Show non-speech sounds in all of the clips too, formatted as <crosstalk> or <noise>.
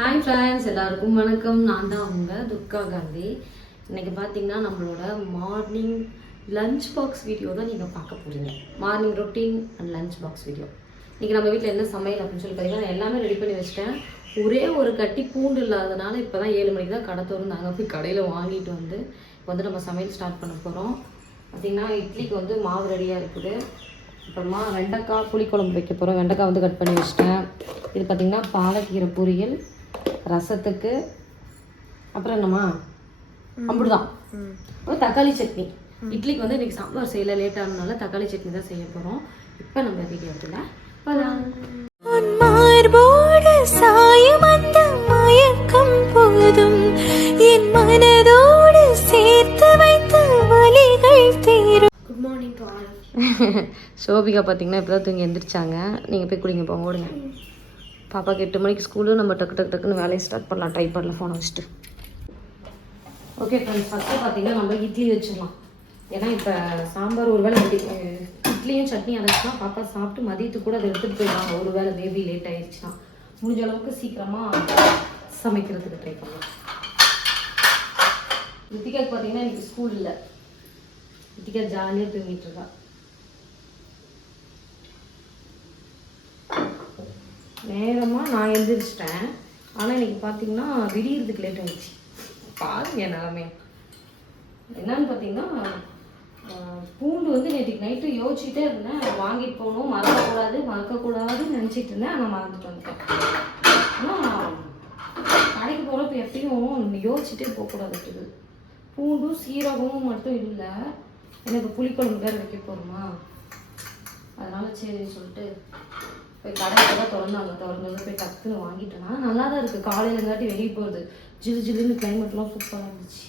Hi friends எல்லாருக்கும் வணக்கம். நான் தான் அவங்க துர்கா காந்தி. இன்னைக்கு பார்த்தீங்கன்னா நம்மளோட மார்னிங் லஞ்ச் பாக்ஸ் வீடியோ தான் நீங்கள் பார்க்க போகிறீங்க morning routine and lunch box video இன்றைக்கி நம்ம வீட்டில் என்ன சமையல் அப்படின்னு சொல்லி பார்த்தீங்கன்னா எல்லாமே ரெடி பண்ணி வச்சிட்டேன். ஒரே ஒரு கட்டி பூண்டு இல்லாதனால இப்போ தான் ஏழு மணிக்கு தான் கடை திறந்தாங்க போய் கடையில் வாங்கிட்டு வந்து இப்போ வந்து நம்ம சமையல் ஸ்டார்ட் பண்ண போகிறோம் பார்த்தீங்கன்னா இட்லிக்கு வந்து மாவு ரெடியாக இருக்குது. அப்புறமா வெண்டைக்காய் புளிக்குழம்பு வைக்க போகிறோம் வெண்டைக்காய் வந்து கட் பண்ணி வச்சிட்டேன். இது பார்த்திங்கன்னா பாலக்கீரை பொரியல். ரசத்துக்கு அப்புறம் என்னம்மா? அப்படிதான் அப்புறம் தக்காளி சட்னி. இட்லிக்கு வந்து இன்னைக்கு சாம்பார் செய்யல லேட் ஆனதுனால தக்காளி சட்னி தான் செய்ய போகிறோம் இப்போ நம்ம உன் மார்போடு சாயும் அந்த மயக்கம் போதும். என் மனதோடு சேர்த்து வைத்த வலிகள் தீரும். Good morning to all Sobika பார்த்தீங்கன்னா இப்போ தான் தூங்கி எந்திரிச்சாங்க. நீங்கள் போய் குடிங்க போங்க ஓடுங்க. பாப்பாக்கு எட்டு மணிக்கு ஸ்கூலு நம்ம டக்கு டக்கு டக்குன்னு வேலையை ஸ்டார்ட் பண்ணலாம். டைப்பரில் ஃபோனை வச்சுட்டு. ஓகே ஃப்ரெண்ட்ஸ் ஃபஸ்ட்டு பார்த்தீங்கன்னா நம்ம இட்லி வச்சிடலாம். ஏன்னா இப்போ சாம்பார் ஒரு வேளை இட்லி- இட்லியும் சட்னி அரைச்சினா பாப்பா சாப்பிட்டு மதியத்துக்கு கூட அதை எடுத்துகிட்டு போயிடலாம் ஒரு வேளை பேபி லேட் ஆயிடுச்சுன்னா. முடிஞ்ச அளவுக்கு சீக்கிரமாக சமைக்கிறதுக்கு ட்ரை பண்ணலாம். ரித்திகாக்கு பார்த்தீங்கன்னா இன்றைக்கி ஸ்கூல் இல்லை. ரித்திகா ஜாலியாக தூங்கிட்டு இருக்கா. நேரமாக நான் எழுந்திரிச்சிட்டேன் ஆனால் இன்றைக்கி பார்த்தீங்கன்னா விடியறதுக்கு லேட் ஆகிடுச்சு பாருங்க நிலமே. என்னன்னு பார்த்தீங்கன்னா பூண்டு வந்து நேற்றுக்கு நைட்டு யோசிச்சுட்டே இருந்தேன். வாங்கிட்டு போகணும் மறக்கக்கூடாது மறக்கக்கூடாதுன்னு நினச்சிட்டு இருந்தேன். ஆனால் மறந்துட்டு வந்துட்டேன். ஆனால் கடைக்கு போகிறப்ப எப்பயும் யோசிச்சுட்டே போகக்கூடாது பூண்டும் சீரகமும் மட்டும் இல்லை எனக்கு புளிக்குழம்பு வேறு வைக்க போகிறோமா அதனால் சரின்னு சொல்லிட்டு போய் கடையில் தான் திறந்தாங்க. திறந்தது போய் டக்குன்னு வாங்கிட்டேன்னா நல்லா தான் இருக்குது காலையிலங்காட்டி வெளியே போகிறது ஜிலு ஜிலுன்னு கிளைமேட்லாம் சூப்பராக இருந்துச்சு.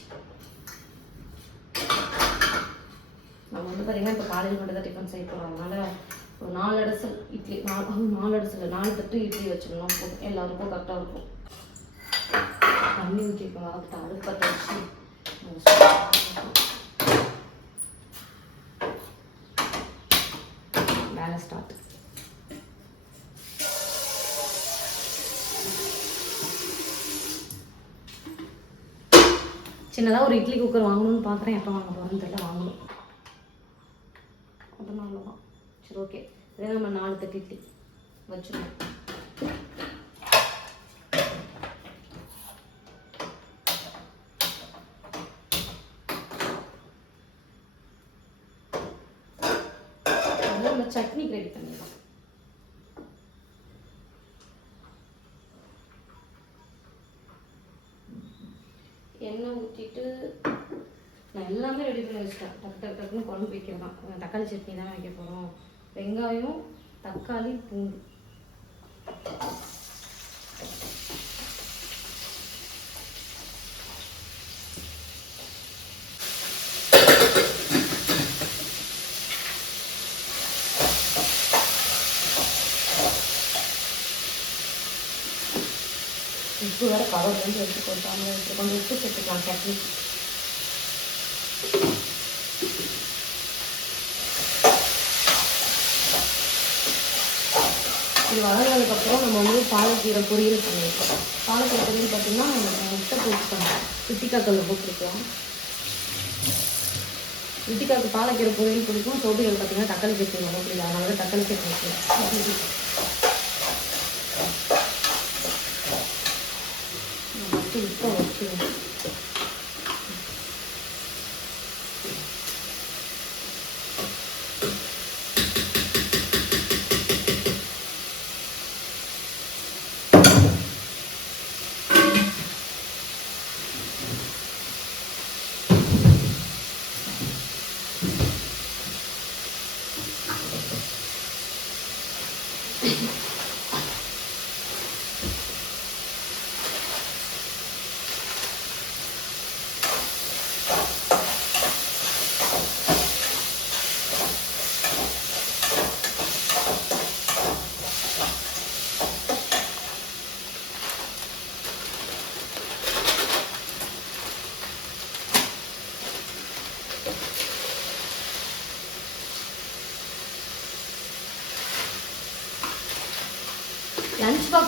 நம்ம வந்து பார்த்தீங்கன்னா இப்போ காலையில் மட்டும் தான் டிஃபன் செய்ய போகிறோம் அதனால் ஒரு நாலு அடசல் இட்லி நாலு நாலு அடசல் நாலு தட்டு இட்லி வச்சிடணும் போதும் எல்லாருக்கும் கரெக்டாக இருக்கும். தண்ணி ஊற்றிருக்கோம் அதுக்கு அடுப்பத்தை வச்சு வேலை ஸ்டார்ட் சின்னதாக ஒரு இட்லி குக்கர் வாங்கணும்னு பார்க்குறேன் எப்போ வாங்க போகிறேன்னு தெரியல வாங்கணும். அதனால தான் சரி ஓகே இதே நம்ம நாலு தட்டு இட்லி வச்சுருவோம் அதான் நம்ம சட்னி ரெடி பண்ணிடலாம். டக்கு டக்கு டக்குன்னு குழம்பு வைக்கிறதான். தக்காளி சட்னி தான் வைக்க போகிறோம் வெங்காயம் தக்காளி பூண்டு. உப்பு வேறு கவர் வந்து எடுத்து கொடுத்தாங்க எடுத்து கொஞ்சம் உப்பு சேர்த்துக்கலாம் சட்னி இது அதுக்கப்புறம் நம்ம வந்து பாலக்கீரை பொரியல் பண்ணியிருக்கோம். பாலக்கீரை பொரியல் பார்த்தீங்கன்னா நம்ம முட்டை போட்டுக்கலாம் ரொம்ப போட்டிருக்கோம் இட்டிக்காக்கு பாலக்கீரை பொரியல் பிடிக்கும். சோபிகள் பார்த்தீங்கன்னா தக்காளி சட்னி ரொம்ப பிடிக்கும். அதனால தான் தக்காளி சட்னி வைக்கிறேன். இப்போ ஃபஸ்ட்டு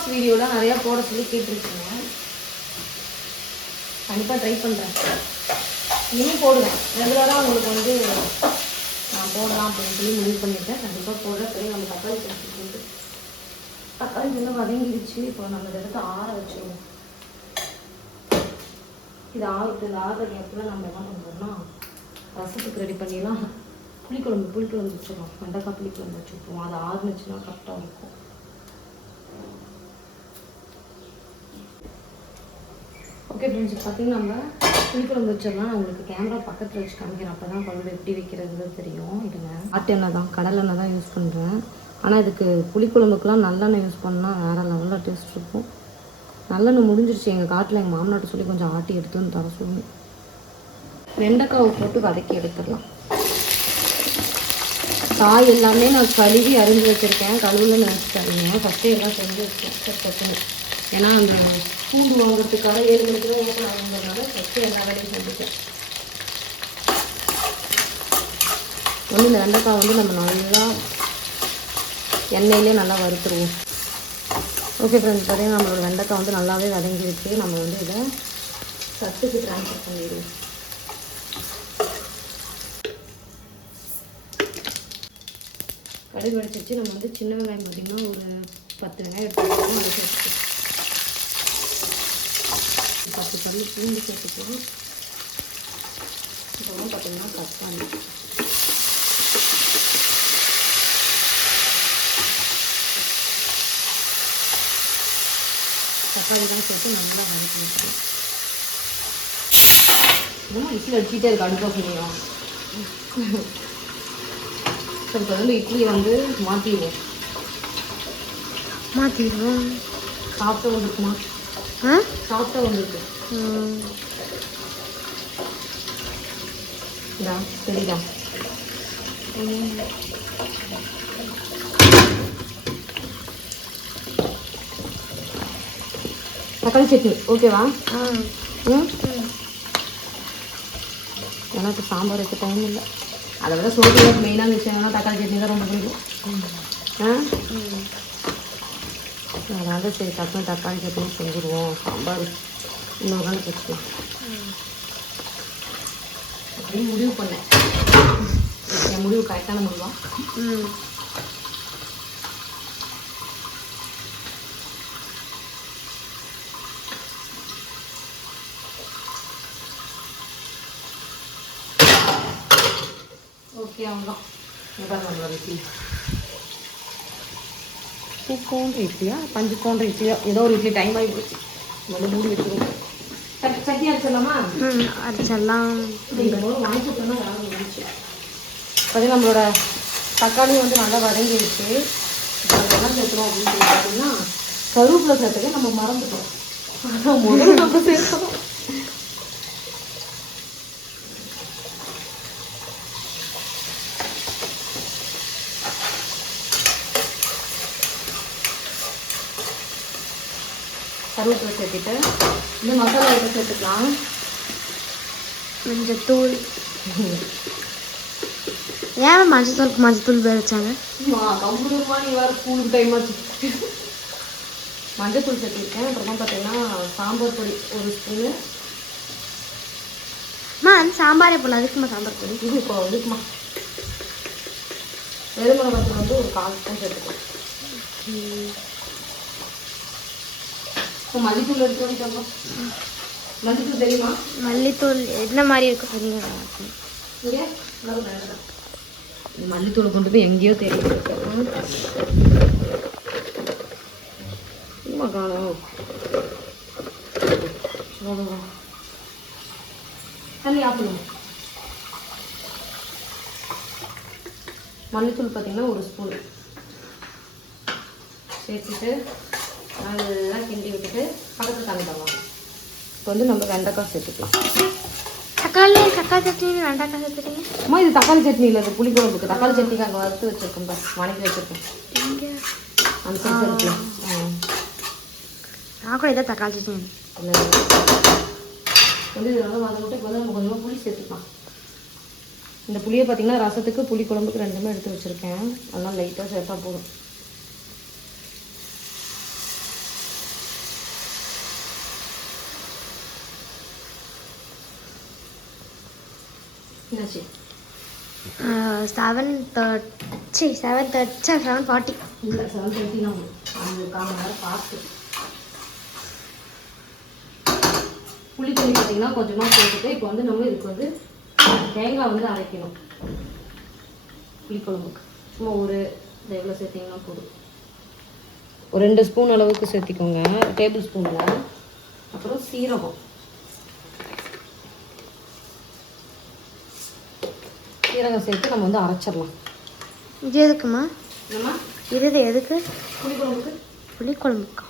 உப்பை வீடியோலாம் நிறையா போட சொல்லி கேட்டிருக்கீங்க. கண்டிப்பாக ட்ரை பண்ணுறேன் இனிமேல் போடுவேன். ரெகுலராக உங்களுக்கு வந்து நான் போடலாம் அப்படின்னு சொல்லி முடிவு பண்ணியிருக்கேன் கண்டிப்பாக போடுறேன். சரி நம்ம தக்காளி கொடுத்துட்டு தக்காளி நல்லா வதங்கிடுச்சு இப்போ நம்ம இதை எடுத்து ஆற வச்சுருவோம். இது ஆறுட்டு இந்த ஆறுற கேப்பில் நம்ம என்ன பண்ணுறோம்னா ரசத்துக்கு ரெடி பண்ணிடலாம். புளிக்குழம்பு புளிக்குழம்பு வச்சிடலாம் வெண்டைக்காய் புளிக்குழம்பு வச்சுருப்போம். அது ஆறுனுச்சுன்னா கரெக்டாக இருக்கும். ஓகே ஃப்ரெண்ட்ஸ் பார்த்தீங்கன்னா நம்ம புளிக்குழம்பு வச்சிடலாம். நான் உங்களுக்கு கேமரா பக்கத்தில் வச்சு காமிக்கிறேன். அப்போ தான் குழம்பு எப்படி வைக்கிறதுன்னு தெரியும். இதுங்க. ஆட்டு எண்ணெய் தான். கடல் எண்ணெய் தான் யூஸ் பண்ணுறேன் ஆனால் இதுக்கு புளிக்குழம்புக்கெலாம் நல்லெண்ணெய் யூஸ் பண்ணால் வேறு லெவலில் டேஸ்ட் இருக்கும். நல்லெண்ணெய் முடிஞ்சிருச்சு. எங்கள் காட்டில் எங்கள் மாமனாட்ட சொல்லி கொஞ்சம் ஆட்டி எடுத்து வந்து தர சொல்லணும் வெண்டைக்காவை போட்டு வதக்கி எடுத்துடலாம். காய் எல்லாமே நான் கழுவி அரிஞ்சு வச்சுருக்கேன். கழுவுலன்னு நினச்சிட்டாங்க ஃபஸ்ட்டே எல்லாம் செஞ்சு வச்சேன் சரி பிரச்சனை ஏன்னா அந்த பூண்டு வாங்குறதுக்காக ஏழு மணிக்கு தான் ஓப்பன் வாங்குறதுனால ஃபஸ்ட்டு எல்லா வேலையும் செஞ்சுட்டேன். ஒன்று இந்த வெண்டைக்காய் வந்து நம்ம நல்லா எண்ணெயிலே நல்லா வறுத்துருவோம். ஓகே ஃப்ரெண்ட்ஸ் பார்த்தீங்கன்னா நம்மளோட வெண்டைக்காய் வந்து நல்லாவே வதங்கிடுச்சு. நம்ம வந்து இதை சத்துக்கு ட்ரான்ஸ்ஃபர் பண்ணிடுவோம். கடுகு வெடிச்சிச்சு நம்ம வந்து சின்ன வெங்காயம் பார்த்திங்கன்னா ஒரு பத்து வெங்காயம் எடுத்துக்கிட்டோம் அதை சேர்த்துக்கலாம். பத்து பல்லு பூண்டு சேர்த்துக்கலாம் அப்புறம் பார்த்திங்கன்னா தக்காளி தக்காளி தான் சேர்த்து நல்லா வதக்கி வைக்கணும் இன்னும் இட்லி அடிச்சுட்டே இருக்கு அடுப்பா புரியும் சரி இப்போ வந்து இட்லியை வந்து மாற்றிடுவோம் மாற்றிடுவோம் சாப்பிட்ட வந்துருக்குமா? ஆ? சாப்பிட்டா வந்துருக்கு. இதா சரிதா தக்காளி சட்னி ஓகேவா? ஆ. ம்? எனக்கு சாம்பார் வைக்க டைம் இல்லை. அதை விட சோறு மெயினான விஷயம் என்னன்னா தக்காளி சட்னி தான் ரொம்ப பிடிக்கும். ஆ? அதனால சரி டக்குனு தக்காளி சட்னி செஞ்சுருவோம். சாம்பார் இன்னொரு நாள் வச்சுக்கலாம் அப்படின்னு முடிவு பண்ணேன். என் முடிவு கரெக்டான முடிவா? ஓகே அவ்வளோதான் இதான் நம்மளோட பூக்கோன்ற இட்லியா பஞ்சு போன்ற இட்லியா ஏதோ ஒரு இட்லி டைம் ஆகி போச்சு வந்து மூடி சட் சட்னி அடிச்சிடலாமா ம் வேலை முடிஞ்சு அது நம்மளோட தக்காளி வந்து நல்லா வதங்கிடுச்சு அதெல்லாம் சேர்த்துறோம் அப்படின்னு சொல்லி பார்த்தீங்கன்னா கருவேப்பிலை சேர்த்துக்க நம்ம மறந்துட்டோம். முதல்ல நம்ம சேர்க்கணும் கருவேப்பிலை சேர்த்துட்டு இந்த மசாலா ஐட்டம் சேர்த்துக்கலாம். மஞ்சத்தூள். <laughs> ஏன் மஞ்சத்தூளுக்கு மஞ்சத்தூள் பேர் வச்சாங்க? கம்ப்யூட்டர்மா நீ வேறு ஸ்கூலுக்கு டைம் ஆச்சு. மஞ்சத்தூள் சேர்த்துருக்கேன். அப்புறமா பார்த்தீங்கன்னா சாம்பார் பொடி ஒரு ஸ்பூனு அந்த சாம்பாரே போல. அதுக்குமா சாம்பார் பொடி? இது இப்போ வந்துக்குமா வெறுமிளகாத்தூள் வந்து ஒரு கால் ஸ்பூன் சேர்த்துக்கலாம். இப்போ மல்லித்தூள் எடுத்து மல்லித்தூள் தெரியுமா? மல்லித்தூள் என்ன மாதிரி இருக்கு சொல்லுங்க. இங்கே? மல்லித்தூளை கொண்டு போய் எங்கேயோ தெரியும் காணும். தண்ணி ஆப்பிடுங்க மல்லித்தூள் பார்த்தீங்கன்னா ஒரு ஸ்பூன் சேர்த்துட்டு நல்லா கிண்டி விட்டுட்டு பக்கத்தில் தண்ணி தரலாம் இப்போ வந்து நம்ம வெண்டைக்காய் சேர்த்துக்கலாம். தக்காளி தக்காளி சட்னி வெண்டைக்காய் சேர்த்துறீங்க அம்மா இது தக்காளி சட்னி இல்லை இது புளிக்குழம்புக்கு. தக்காளி சட்னிக்கு அங்கே வறுத்து வச்சிருக்கோம் பாரு வணக்கி வச்சிருக்கோம். இங்கே அந்த சைடு. நான் கூட இதான் தக்காளி சட்னி. வந்து இது நல்லா வதங்க விட்டு இப்போ வந்து நம்ம கொஞ்சமாக புளி சேர்த்துக்கலாம். இந்த புளியை பார்த்தீங்கன்னா ரசத்துக்கு புளி குழம்புக்கு ரெண்டுமே எடுத்து வச்சுருக்கேன். அதெல்லாம் லைட்டாக சேர்த்தா போதும். என்னாச்சு? Seven thirty seven thirty seven forty இல்லை செவன் தேர்ட்டி தான் அந்த கால் மணி நேரம் பார்த்து. புளித்தண்ணி பார்த்தீங்கன்னா கொஞ்சமாக போட்டுட்டு இப்போ வந்து நம்ம இதுக்கு வந்து தேங்காய் வந்து அரைக்கணும். புளிக்குழம்புக்கு. சும்மா ஒரு இந்த எவ்வளோ சேர்த்திங்கன்னா போதும். ஒரு ரெண்டு ஸ்பூன் அளவுக்கு சேர்த்திக்கோங்க. டேபிள் ஸ்பூனில் அப்புறம் சீரகம். சீரகம் சேர்த்து நம்ம வந்து அரைச்சிடலாம். இது எதுக்குமா? நம்ம இது எதுக்கு? புளிக்குழம்புக்கு. புளிக்குழம்புக்கா?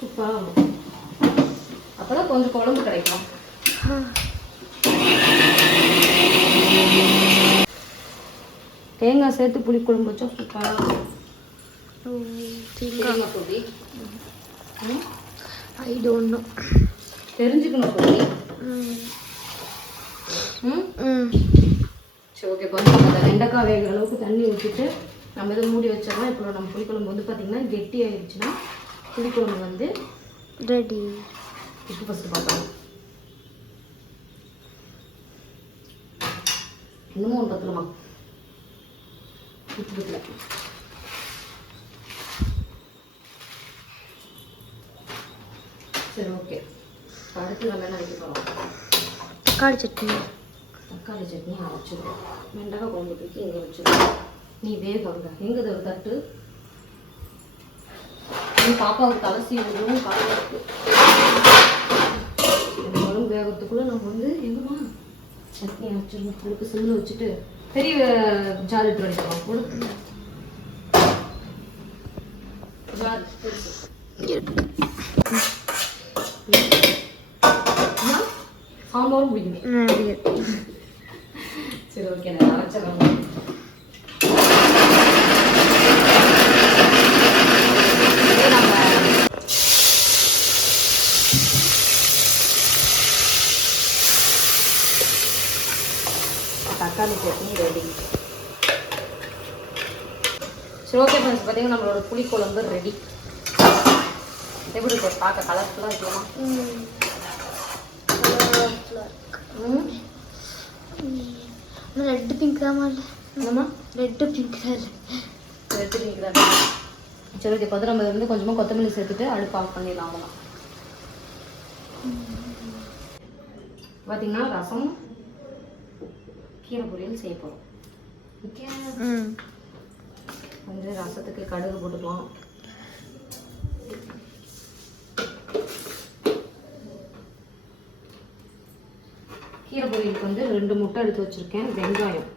சூப்பராக இருக்கும் கொஞ்சம் குழம்பு கிடைக்கும். தேங்காய் சேர்த்து புளிக்குழம்பு வச்சா சூப்பராக தெரியுமா கோபி? ஐ டோன்ட் நோ தெரிஞ்சுக்கணும் கோபி. ம்? ம். சரி ஓகே கொஞ்சம் வெண்டைக்காய் வேகிற அளவுக்கு தண்ணி ஊற்றிட்டு நம்ம இதை மூடி வச்சிடலாம் இப்போ நம்ம புளிக்குழம்பு வந்து பார்த்திங்கன்னா கெட்டி ஆயிடுச்சுன்னா புளிக்குழம்பு வந்து ரெடி உப்பு ஃபஸ்ட்டு பார்க்கலாம் இன்னமும் ஒன்று பத்தலமா? உப்பு பத்தல சரி ஓகே அடுத்து நம்ம என்ன வைக்க போகிறோம் தக்காளி சட்னி. தக்காளி சட்னி அரைச்சிடும் வெண்டைக்காய் குழம்பு தூக்கி இங்கே வச்சிடும் நீ வேகங்க எங்கே ஒரு தட்டு? நீ பாப்பாவுக்கு தலை இருக்கு. இந்த குழம்பு வேகத்துக்குள்ளே நம்ம வந்து எங்கம்மா? சட்னி அரைச்சிடணும். அதுக்கு சிம்மில் வச்சுட்டு பெரிய ஜார் பெருசு. அம்மா, சாம்பாரும் பிடிக்குமே. சரி ஓகே நான் நம்ம தக்காளி சட்னி ரெடி சரி ஓகே ஃப்ரெண்ட்ஸ் பார்த்தீங்கன்னா நம்மளோட புளிக்குழம்பு ரெடி எப்படி இருக்கு பார்க்க கலர்ஃபுல்லாக இருக்கலாமா ம். ரெட் பிங்க் தான் இல்லை என்னம்மா? ரெட்டு பிங்க் தான் இல்லை. எடுத்து நிற்கிறாங்க சரி ஓகே இப்போ நம்ம வந்து கொஞ்சமாக கொத்தமல்லி சேர்த்துட்டு அடுப்பு ஆஃப் பண்ணிடலாம் அவ்வளோதான் பார்த்தீங்கன்னா ரசம் கீரை பொரியல் செய்ய போகிறோம் ஓகே வந்து ரசத்துக்கு கடுகு போட்டுக்கலாம். கீரை பொரியலுக்கு வந்து ரெண்டு முட்டை எடுத்து வச்சுருக்கேன் வெங்காயம்.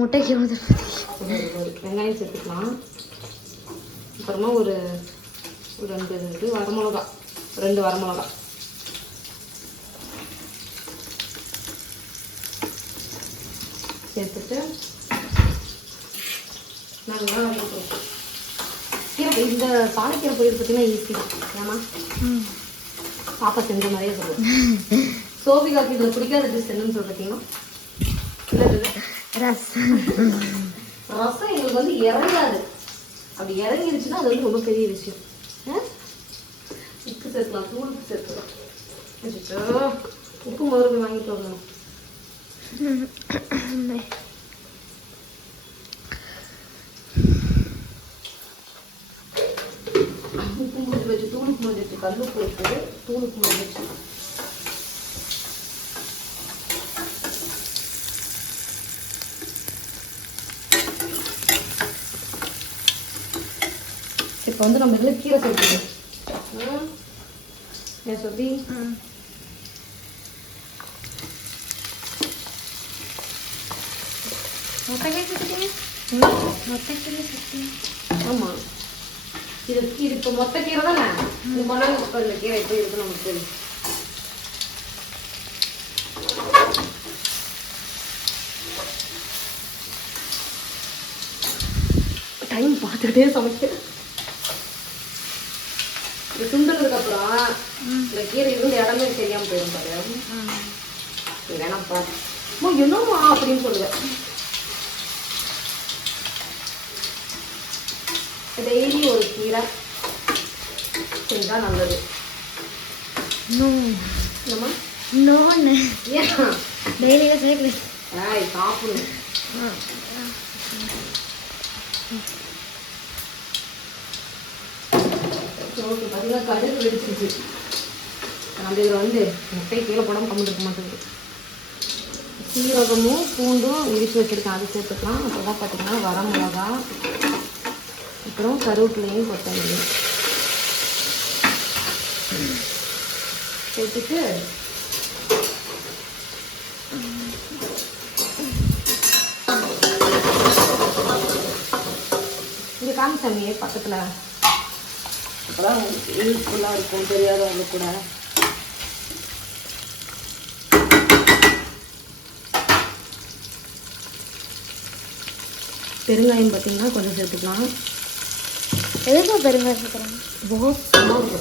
முட்டைக்கு ஒரு வெங்காயம் சேர்த்துக்கலாம். அப்புறமா ஒரு ஒரு ரெண்டு இது வரமிளகா ரெண்டு வரமிளகா. சேர்த்துட்டு நல்லா. கீரை இந்த பாலக்கீரை பொரியல் பார்த்தீங்கன்னா ஈஸி. ஏன்னா பாப்பா செஞ்ச மாதிரியே சொல்லுவேன் <laughs> சோபிகாக்கு இதில் பிடிக்காத டிஷ் என்னன்னு இல்லை ரசம். ரசம் எங்களுக்கு வந்து இறங்காது. அப்படி இறங்கிருச்சுன்னா அது வந்து ரொம்ப பெரிய விஷயம்? உப்பு சேர்க்கலாம் தூள் உப்பு சேர்க்கலாம் உப்பு மறுபடியும் வாங்கிட்டு வரணும். உப்பு முடிஞ்சு வச்சு தூளுக்கு முடிஞ்சிச்சு கல் உப்பு இருக்குது தூளுக்கு முடிஞ்சிச்சு இப்போ வந்து நம்ம இதில் கீரை சேர்த்துக்கணும். ஏன் சொல்லி ஆமாம் இது இது இப்போ மொத்த கீரை தானே? இது கொண்டாங்க பக்கம் இந்த கீரை எப்படி இருக்கு நமக்கு தெரியும். டைம் பார்த்துக்கிட்டே சமைக்கிறேன் இது சுண்டுனதுக்கு அப்புறம் இந்த கீரை இருந்து இடமே தெரியாம போயிடும் பாரு. வேணாம்ப்பா அம்மா என்னம்மா அப்படின்னு சொல்லுவேன். டெய்லி ஒரு கீரை செஞ்சா நல்லது. நோ. என்னம்மா? நோன்னு. ஏன்? டெய்லியும் சேர்க்குறேன் ஏய் சாப்பிடு. ஓகே பார்த்தீங்கன்னா கடுகு வெடிச்சிருச்சு. நம்ம இதில் வந்து முட்டை கீழே போடாமல் கம்மி இருக்க மாட்டேங்குது. சீரகமும் பூண்டும் இடித்து வச்சுருக்கேன். அது சேர்த்துக்கலாம். அப்புறம் வர மிளகா அப்புறம் கருவேப்பிலையும் கொத்தமல்லி சேர்த்துட்டு இங்கே காமிச்சாமியே பக்கத்தில். அப்போதான் யூஸ்ஃபுல்லாக இருக்கும் தெரியாதவங்களுக்கு கூட. பெருங்காயம் பார்த்தீங்கன்னா கொஞ்சம் சேர்த்துக்கலாம். எதுக்கு பெருங்காயம் சேர்க்குறாங்க? வாசமாக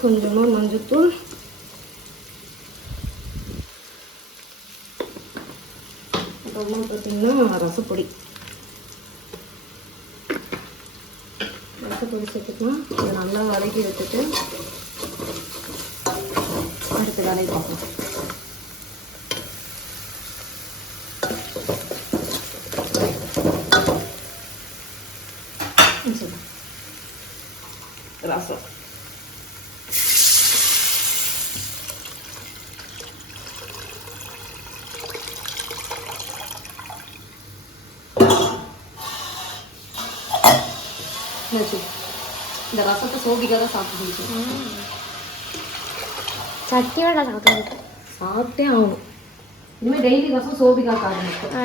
கொஞ்சமாக மஞ்சத்தூள். அப்புறமா பார்த்தீங்கன்னா ரசப்பொடி. ரசப்பொடி சேர்த்துக்கலாம். இதை நல்லா வதக்கி வச்சுட்டு அடுத்த வேலையை பார்க்கலாம் ம், சரி. ரசம் என்னாச்சு? இந்த ரசத்தை சோபிக்காக தான் சாப்பிட்டு முடிச்சேன் சட்டியோட சாப்பிட்டு சாப்பிட்டே ஆகணும். இனிமேல் டெய்லி ரசம் சோபிக்காக ஆரம்பிக்கும்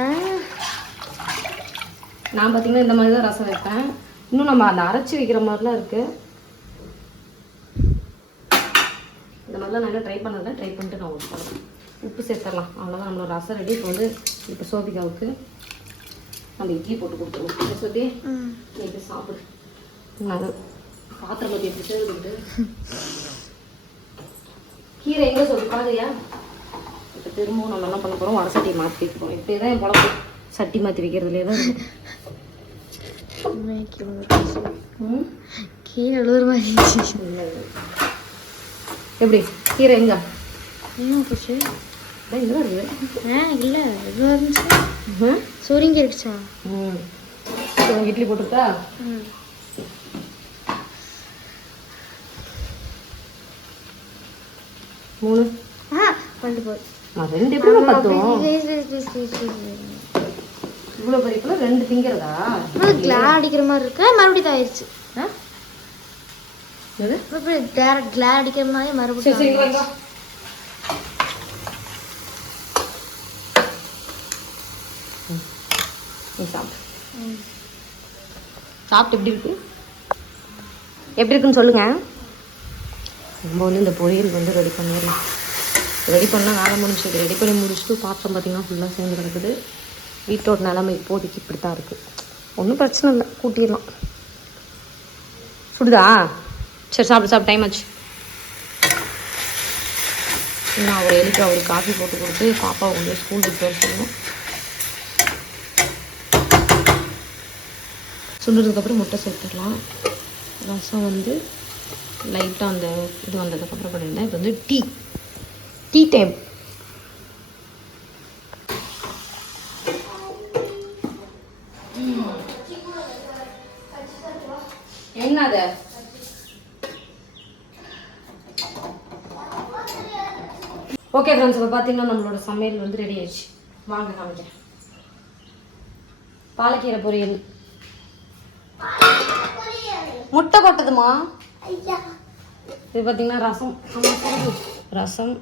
நான் பார்த்தீங்கன்னா இந்த மாதிரி தான் ரசம் வைப்பேன். இன்னும் நம்ம அந்த அரைச்சி வைக்கிற மாதிரிலாம் இருக்கு. இந்த மாதிரிலாம் நான் ட்ரை பண்ணதில்ல. ட்ரை பண்ணிட்டு நான் உங்களுக்கு உப்பு சேர்த்துடலாம். அவ்வளோதான் நம்மளோட ரசம் ரெடி இப்போ வந்து இப்போ சோபிகாவுக்கு நம்ம இட்லி போட்டு கொடுத்துருவோம். இதை சொல்லி போய் சாப்பிடு. நான் பாத்திரம் பற்றி எப்படி சேர்த்துக்கிட்டு கீரை எங்கே சொல்லி பாருயா இப்போ திரும்பவும் நம்ம என்ன பண்ண போகிறோம் வடை சட்டியை மாற்றி வைக்க போகிறோம் இப்படி தான் என் பழக்கம். சட்டி மாற்றி வைக்கிறதுலே தான் கீழே எழுதுற மாதிரி. எப்படி? கீரை எங்க? என்ன போச்சு? இங்கே இருக்குது. ஆ இல்லை எதுவும் இருந்துச்சு? சுருங்கி இருக்குச்சா? ம். இட்லி போட்டுட்டா ம். நான் ரெண்டு எப்படி ப்ளீஸ் இவ்வளோ பெரிய ரெண்டு திங்கிறதா? கிளா அடிக்கிற மாதிரி இருக்கு? மறுபடியும் டேரக்ட் கிளா அடிக்கிற மாதிரி மறுபடியும். சாப்பிட்டு எப்படி இருக்கு? எப்படி இருக்குன்னு சொல்லுங்க. நம்ம வந்து இந்த பொரியல் வந்து ரெடி பண்ணிடலாம் ரெடி பண்ணால் வேலை முடிஞ்சிருக்கு ரெடி பண்ணி முடிச்சுட்டு பாத்திரம் பார்த்தீங்கன்னா ஃபுல்லாக சேர்ந்து கிடக்குது. வீட்டோட நிலைமை இப்போதைக்கு இப்படி தான் இருக்குது ஒன்றும் பிரச்சனை இல்லை. கூட்டிடலாம். சுடுதா? சரி சாப்பிட்டு சாப்பிட்டு டைம் ஆச்சு. நான் அவர் எலிக்கு அவருக்கு காஃபி போட்டு கொடுத்து பாப்பா வந்து ஸ்கூல் விட்டு சொல்லணும். சுண்டுறதுக்கப்புறம் முட்டை சேர்த்துடலாம். ரசம் வந்து லைட்டாக அந்த இது வந்ததுக்கப்புறம் பண்ணியிருந்தேன் இப்போ வந்து டீ. Tea time. என்னது? ஓகே ஃப்ரெண்ட்ஸ் இப்போ பார்த்தீங்கன்னா நம்மளோட சமையல் வந்து ரெடி ஆயிடுச்சு. வாங்க காமிக்கிறேன் பாலக்கீரை பொரியல். முட்டை கொட்டதுமா இது பார்த்தீங்கன்னா ரசம். ரசம்.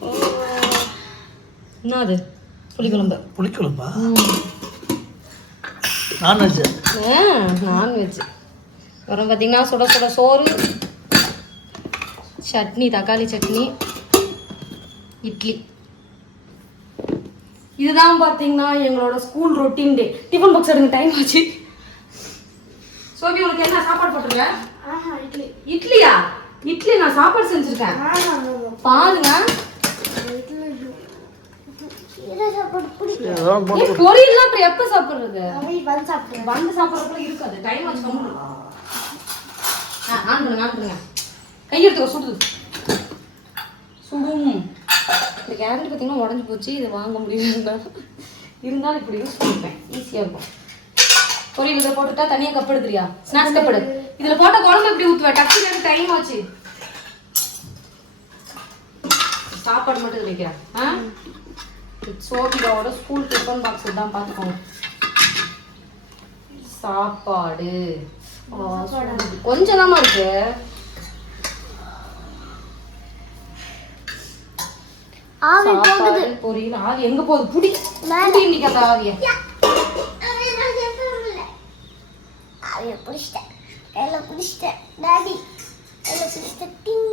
ஓ. என்ன அது? புளிக்குழம்பு. புளிக்குழம்பா? Non veg non veg. அப்புறம் பார்த்தீங்கன்னா சுட சுட சோறு. சட்னி தக்காளி சட்னி. இட்லி. இதுதான் பார்த்தீங்கன்னா எங்களோட school routine day tiffin box எடுங்க டைம் ஆச்சு. என்ன சாப்பாடு போட்டிருக்க ஆஹா இட்லி. இட்லியா? இட்லி நான் சாப்பாடு செஞ்சுருக்கேன். பாருங்க. பொரியல்லாம் அப்புறம் எப்போ சாப்பிட்றது? வந்து சாப்பிடுவேன் வந்து சாப்பிட்றதுக்குள்ள இருக்காது. டைம் ஆச்சு கம்முனு ஆ ஆன் பண்ணுங்க ஆன் பண்ணுங்க கையெடுத்துக்கோ சுடுது இப்போ கேரட் பார்த்தீங்கன்னா உடஞ்சி போச்சு. இது வாங்க முடியல இருந்தாலும் இப்படி யூஸ் பண்ணிப்பேன். ஈஸியாக இருக்கும். பொரியல் இதில் போட்டுட்டா தனியாக கப் எடுக்கிறியா? ஸ்நாக்ஸ் கப் எடு. இதில் போட்ட குழம்பு எப்படி ஊற்றுவேன் டக்கு எனக்கு டைம் ஆச்சு. சாப்பாடு மட்டும் வைக்கிறேன். ஆ? சோபிகாவோட ஸ்கூல் டிஃபன் பாக்ஸ் தான் பார்த்துக்கோங்க. சாப்பாடு. கொஞ்சம் தாம்மா இருக்கு. ஆவி பொரியல் ஆவி எங்க போகுது? புடி. புடி இன்னைக்கு அந்த ஆவிய. ஆவியை பிடிச்சிட்டேன். கையில் பிடிச்சிட்டேன் டாடி கையில் பிடிச்சிட்டேன் டிங்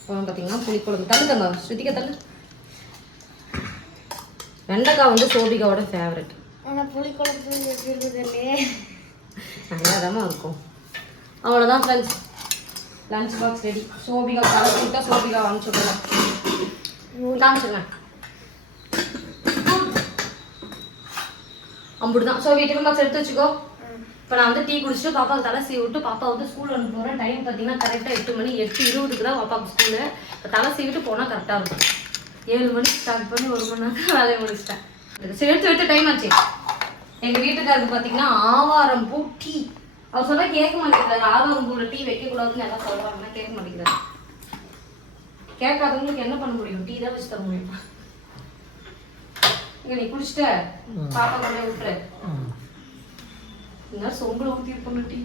இப்போ பார்த்தீங்கன்னா புளிக்குழம்பு. தள்ளு தங்க ஸ்ருதிகா தள்ளு. வெண்டைக்காய் வந்து சோபிகாவோட ஃபேவரட் ஆனால் புளிக்குழம்பு எப்படி இருக்குது இல்லையே நிறையாதாம்மா இருக்கும். அவ்வளோதான் friends lunch box ready Sobika கலந்து விட்டா சோபிகா அனுப்பிச்சுடலாம் காமிச்சுங்க அம்புடுதான். சோபி டிஃபன் பாக்ஸ் எடுத்து வச்சுக்கோ. இப்போ நான் வந்து டீ குடிச்சிட்டு பாப்பாவுக்கு தலை சீவி விட்டு பாப்பா வந்து ஸ்கூல் அனுப்ப போகிறேன் டைம் பார்த்தீங்கன்னா கரெக்டாக எட்டு மணி எட்டு இருபதுக்கு தான் பாப்பாவுக்கு ஸ்கூலு தலை சீவிட்டு போனால் கரெக்டாக இருக்கும். ஏழு மணிக்கு ஸ்டார்ட் பண்ணி ஒரு மணி நேரம் வேலையை முடிச்சிட்டேன். சரி எடுத்து எடுத்து டைம் ஆச்சு. எங்கள் வீட்டுக்காருக்கு பார்த்தீங்கன்னா ஆவாரம் பூ டீ. அவர் சொன்னா கேட்க மாட்டேங்கிறாரு. ஆவாரம் பூவில் டீ வைக்கக்கூடாதுன்னு எல்லாம் சொல்கிறாங்கன்னா கேட்க மாட்டேங்கிறாரு. கேட்காதவங்களுக்கு என்ன பண்ண முடியும்? டீ தான் வச்சு தர முடியும்? இங்க நீ குடிச்சிட்ட? பாப்பா கொண்டு விட்டுரு. என்ன சொம்புல ஊற்றி இருக்கணும் டீ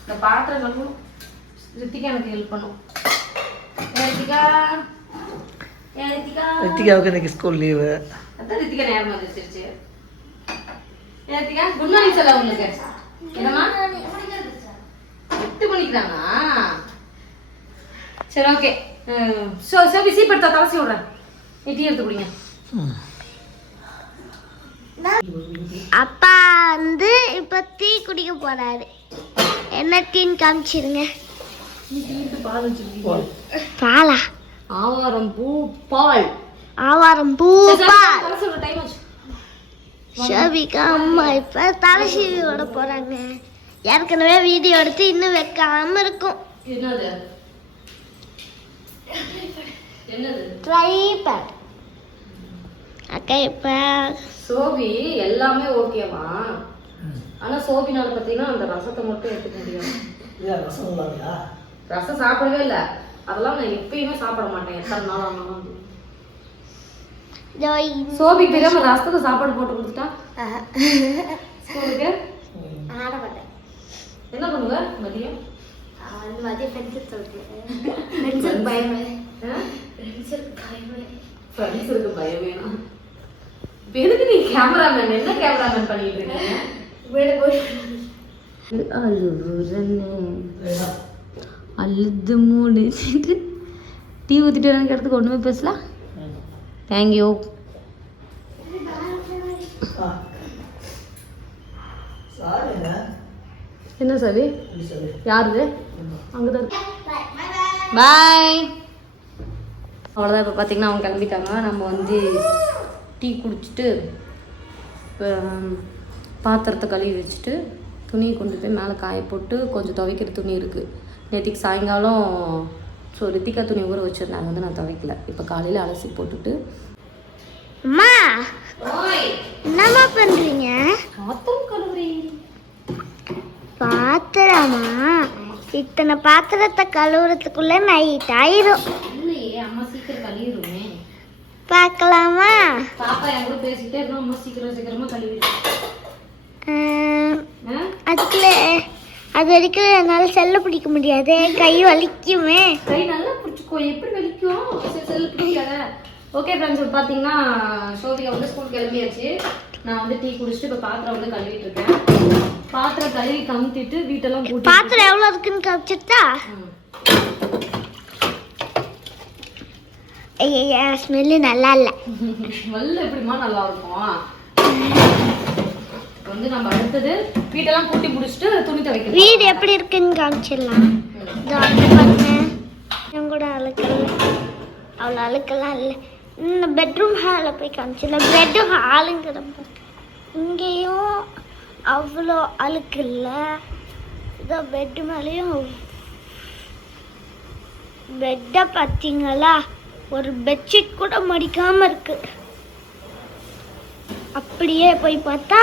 இந்த பாத்திரம் கழுவும் ரித்திகா எனக்கு ஹெல்ப் பண்ணும். ரித்திகா? ரித்திகாவுக்கு இன்னைக்கு ஸ்கூல் லீவு அதான் ரித்திகா நேரமா வச்சிருச்சு ஏன் ரித்திகா குட் மார்னிங் சொல்ல உங்களுக்கு என்னம்மா? எட்டு மணிக்கு தானா? சரி ஓகே ஸோ ஸோ பிசி படுத்தா தவசி விட்றேன் நீ டீ எடுத்து குடிங்க. அப்பா வந்து இப்போ டீ குடிக்க போறாரு. என்ன டீன்னு காமிச்சிருங்க. பால் ஆவாரம் பூ பால். ஆவாரம் பூ பால். ஷோபிகா அம்மா இப்போ தலை சீவி விட போறாங்க. ஏற்கனவே வீடியோ எடுத்து இன்னும் வைக்காம இருக்கும். என்னது? ட்ரைபேட் அக்கா இப்போ சோபி எல்லாமே ஓகேவா ஆனா சோபினால பார்த்தீங்கன்னா அந்த ரசத்தை மட்டும் எடுத்துக்க முடியும் ரசம் இல்லாமையா ரசம் சாப்பிடவே இல்லை. அதெல்லாம் நான் எப்பயுமே சாப்பிட மாட்டேன். எத்தனை நாள் ஆனாலும். சோபி தெரியாம ரசத்துக்கு சாப்பாடு போட்டு கொடுத்துட்டா. ஸ்கூலுக்கு? ஆட மாட்டேன். என்ன பண்ணுவ மதியம்? மதியம் ஃப்ரெண்ட்ஸுக்கு ஃப்ரெண்ட்ஸுக்கு பயமே? ஃப்ரெண்ட்ஸுக்கு பயமே. ஃப்ரெண்ட்ஸுக்கு எதுக்கு நீ கேமராமேன் என்ன கேமராமேன் பண்ணிட்டு இருக்கீங்க அழுது மூணு டீ ஊற்றிட்டு எனக்கு ஒன்றுமே பேசலாம் தேங்க்யூ என்ன சொல்லி யாருது? அங்கே தான் பாய் அவ்வளோதான் இப்போ பார்த்தீங்கன்னா அவங்க கிளம்பிட்டாங்க. நம்ம வந்து டீ குடிச்சிட்டு பாத்திரத்தை கழுவி வச்சுட்டு துணியை கொண்டு போய் மேலே காய போட்டு கொஞ்சம் துவைக்கிற துணி இருக்குது நேற்றுக்கு சாயங்காலம் ஸோ ரித்திகா துணி ஊற வச்சுருந்தாங்க வந்து நான் துவைக்கல. இப்போ காலையில் அலசி போட்டுட்டு. அம்மா! என்னம்மா பண்றீங்க? பாத்திரம் பாத்திரமா? இத்தனை பாத்திரத்தை கழுவுறதுக்குள்ள நைட் ஆயிரும். அம்மா சீக்கிரம் பார்க்கலாமா? பாப்பா என் கூட பேசிக்கிட்டே இருக்கோம் அம்மா சீக்கிரம் ஆஹ், ஆ? அதுக்குள்ள அது வரைக்கும் என்னால் செல்ல பிடிக்க முடியாது. கை வலிக்குமே. கை நல்லா பிடிச்சிக்கோ. எப்படி வலிக்கும்? செல்லு பிடிக்காத. ஓகே ஃப்ரெண்ட்ஸ் பார்த்தீங்கன்னா சோபிகா வந்து ஸ்கூல் கிளம்பியாச்சு. நான் வந்து டீ குடிச்சிட்டு இப்போ பாத்திரம் வந்து கழுவிட்டு இருக்கேன். பாத்திரம் கழுவி கமுத்திட்டு வீட்டெல்லாம் பாத்திரம் எவ்வளோ இருக்குன்னு காமிச்சிட்டா. ஐயா ஸ்மெல்லு நல்லா இல்லை. ஸ்மெல் எப்படிமா நல்லா இருக்கும்? வந்து நம்ம அடுத்தது வீட்டெல்லாம் கூட்டி முடிச்சுட்டு துணி துவைக்கணும். வீடு எப்படி இருக்குன்னு காமிச்சிடலாம். இதோ அங்க பாருங்க. என் கூட அழுக்கல. அவ்வளோ அழுக்கெல்லாம் இல்லை. இந்த பெட்ரூம் ஹாலில் போய் காமிச்சிடலாம். பெட்ரூம் ஹாலுங்கிற இங்கேயும் அவ்வளோ அழுக்கு இல்லை. இதோ பெட்டு மேலேயும் பெட்டை பார்த்தீங்களா? ஒரு பெட்ஷீட் கூட மடிக்காம இருக்கு. அப்படியே போய் பார்த்தா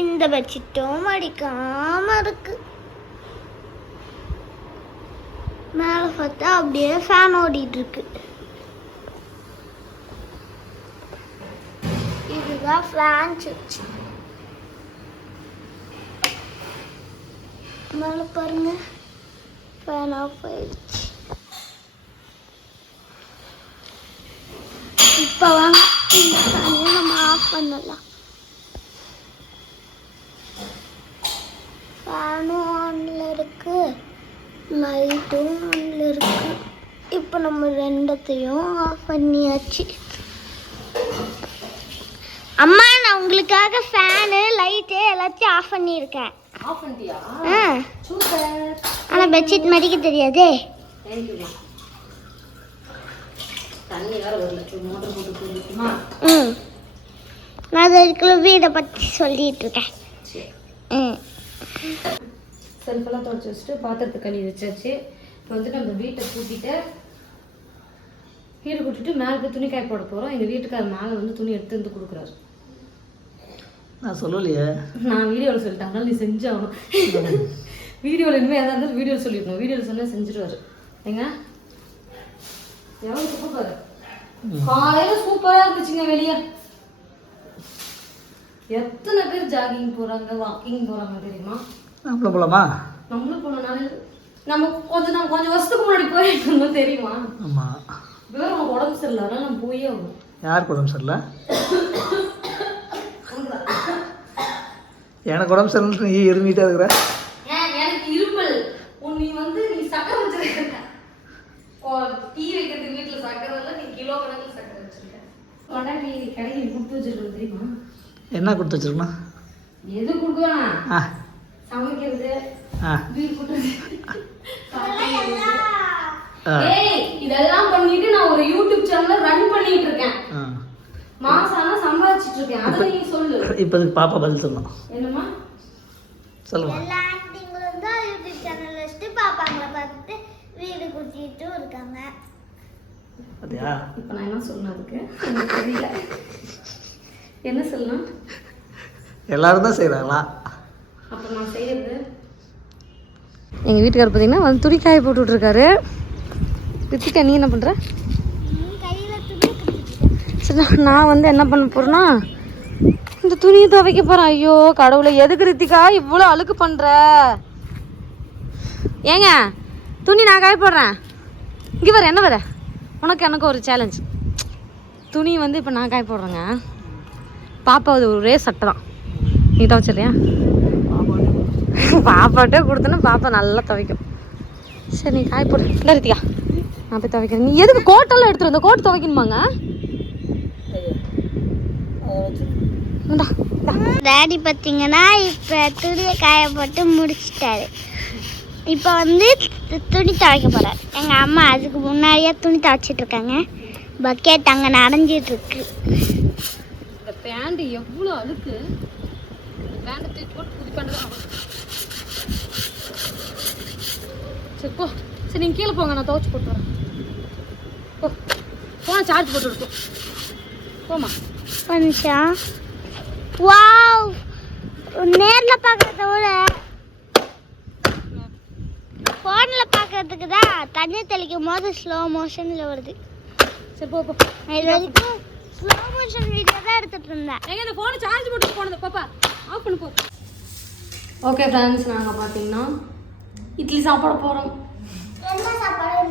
இந்த பெட்ஷீட்டும் மடிக்காம இருக்கு. மேலே பார்த்தா அப்படியே ஃபேன் ஓடிட்டு இருக்கு. இதுதான் ஃபேன் சுவிட்ச் மேலே பாருங்க. ஃபேன் ஆஃப் ஆயிடுச்சு. இப்போ வாங்க. இந்த ஃபேனையும் நம்ம ஆஃப் பண்ணலாம். ஃபேனும் ஆனில் இருக்கு. லைட்டும் ஆனில் இருக்கு. இப்போ நம்ம ரெண்டத்தையும் ஆஃப் பண்ணியாச்சு. அம்மா நான் உங்களுக்காக ஃபேனு லைட்டு எல்லாத்தையும் ஆஃப் பண்ணியிருக்கேன். ஆஃப் பண்ணிட்டியா? ஆ. ஆனால் பெட்ஷீட் மடிக்க தெரியாதே. தண்ணி வேற ஒரு லட்சம் மோட்டர் போட்டு போயிருக்குமா? ம். நான் அது அதுக்குள்ள வீடை பற்றி சொல்லிட்டு இருக்கேன். ம். செல்ஃபெல்லாம் தொடச்சி வச்சுட்டு பாத்திரத்தை கழுவி வச்சாச்சு. இப்போ வந்து நம்ம வீட்டை கூட்டிட்டு வீடு கூட்டிட்டு மேலே துணி காய போட போகிறோம் எங்கள் வீட்டுக்காரர் மேலே வந்து துணி எடுத்து வந்து கொடுக்குறாரு. நான் சொல்லலையே. நான் வீடியோவில் சொல்லிட்டேன். அதனால நீ செஞ்சாகணும். <laughs> வீடியோவில் இனிமேல் இருந்தாலும் வீடியோவில் சொல்லிடணும். வீடியோவில் சொன்னால் செஞ்சுருவாரு. ஏங்க? எவ்வளோ சூப்பர் காலையில் சூப்பராக இருந்துச்சுங்க வெளியே. எத்தனை பேர் ஜாகிங் போகிறாங்க வாக்கிங் போகிறாங்க தெரியுமா? நம்மள போலாமா? நம்மளும் போனனால நம்ம கொஞ்சம் நம்ம கொஞ்சம் வருஷத்துக்கு முன்னாடி போயிருக்கோம் தெரியுமா? ஆமாம் வேறு நமக்கு உடம்பு சரியில்லை அதனால நம்ம போயே ஆகணும். யாருக்கு உடம்பு சரியில்லை? எனக்கு உடம்பு சரியில்லை நீ இருமிட்டே இருக்கிற ஏன் எனக்கு இருமல் உன் நீ வந்து நீ சக்கரை வச்சிருக்க ஓ டீ வைக்கிறதுக்கு வீட்டில் சக்கரை இல்லை நீ கிலோ கணக்கில் சக்கரை வச்சிருக்க. கொண்டாடி கடைக்கு கொடுத்து வச்சிருக்கணும் தெரியுமா? என்ன கொடுத்து வச்சிருக்கணும்? எது கொடுக்குவேனா ஆ. சமைக்கிறது வீடு இதெல்லாம் பண்ணிட்டு நான் ஒரு யூடியூப் சேனல் ரன் பண்ணிட்டு இருக்கேன். ஆனா சம்பாதிச்சிட்டு இருக்கேன். அதை நீ சொல்லு. இப்போதுக்கு பாப்பா பதில் சொல்லணும். என்னம்மா? சொல்லுமா எல்லா ஆக்டிங்களும் தான் யூடியூப் சேனல் வச்சுட்டு பாப்பாங்களை பார்த்துட்டு குத்திட்டும் இருக்காங்க. அப்படியா? இப்போ நான் என்ன சொல்லணும் அதுக்கு? எனக்கு தெரியல. என்ன சொல்லணும்? எல்லாரும் தான் செய்கிறாங்களா அப்போ நான் செய்யறது எங்கள் வீட்டுக்காரர் பார்த்தீங்கன்னா வந்து துணி காய போட்டுட்டு இருக்காரு ரித்திகா நீ என்ன பண்ணுற கையில் துணி கட்டிக்கிட்டேன் சரி நான் வந்து என்ன பண்ண போறேன்னா இந்த துணியை துவைக்க போறேன். ஐயோ கடவுளை எதுக்கு ரித்திகா இவ்வளோ அழுக்கு பண்ற? ஏங்க துணி நான் காய போடுறேன் இங்கே வர என்ன வர உனக்கு எனக்கு ஒரு சேலஞ்ச் துணி வந்து இப்போ நான் காய போடுறேங்க பாப்பா அது ஒரே சட்டை தான். நீ துவைச்சிடுறியா பாப்பாட்டே கொடுத்தோன்னா பாப்பா நல்லா துவைக்கும். சரி நீ காய போடு இல்லை ரித்திகா நான் போய் துவைக்கிறேன். நீ எதுக்கு கோட்டெல்லாம் எடுத்துரு இந்த கோட் துவைக்கணுமாங்க? இந்தா, டாடி பார்த்தீங்கன்னா இப்போ துணியை காய போட்டு முடிச்சிட்டாரு. இப்போ வந்து துணி துவைக்க போகிறார் எங்கள் அம்மா அதுக்கு முன்னாடியே துணி துவைச்சிட்டு இருக்காங்க. பக்கெட் அங்கே நனைஞ்சிட்டு இருக்கு. இந்த பேண்ட் எவ்வளோ அழுக்கு? பேண்ட் தூக்கி போட்டு புது பேண்ட் சரி போ. சரி நீங்கள் கீழே போங்க நான் துவைச்சு போட்டு வரேன். போ. போன சார்ஜ் போட்டு விடுப்போம் போமா கொஞ்சம் வாவ் நேரில் பார்க்குறத விட பார்க்கறதுக்கு தான் தண்ணி தெளிக்கும் போது ஸ்லோ மோஷனில் வருது. சரி போ இது வரைக்கும் ஸ்லோ மோஷன் வீடியோ தான் எடுத்துட்டு இருந்தேன். எங்க இந்த ஃபோனை சார்ஜ் போட்டு போனது? பாப்பா ஆஃப் பண்ணு போ. ஓகே ஃப்ரெண்ட்ஸ் நாங்கள் பார்த்தீங்கன்னா இட்லி சாப்பிட போகிறோம் என்ன சாப்பாடு?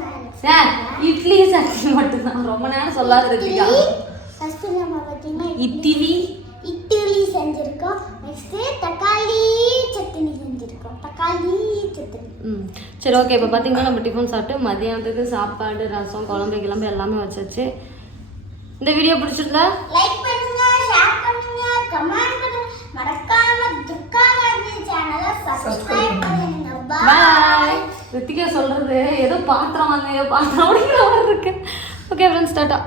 சார் இட்லி சட்னி மட்டும்தான். ரொம்ப நேரம் சொல்லாத இருக்கீங்க ஃபஸ்ட்டு நம்ம பார்த்தீங்கன்னா இட்லி. இட்லி. செஞ்சுருக்கோம். நெக்ஸ்ட்டு தக்காளி சட்னி சரி ஓகே இப்போ பார்த்தீங்கன்னா நம்ம டிஃபன் சாப்பிட்டு மதியானத்துக்கு சாப்பாடு ரசம் குழம்பு கிளம்பு எல்லாமே வச்சாச்சு. இந்த வீடியோ பிடிச்சிருந்தா லைக் பண்ணுங்க ஷேர் பண்ணுங்க கமெண்ட் பண்ணுங்க. மறக்காம துர்கா காந்தி சேனலை சப்ஸ்கிரைப் பண்ணுங்க பாய் ரித்திகா சொல்றது ஏதோ பாத்திரம் வாங்க ஏதோ பாத்திரம் அப்படிங்கிற மாதிரி இருக்கு. Okay friends tata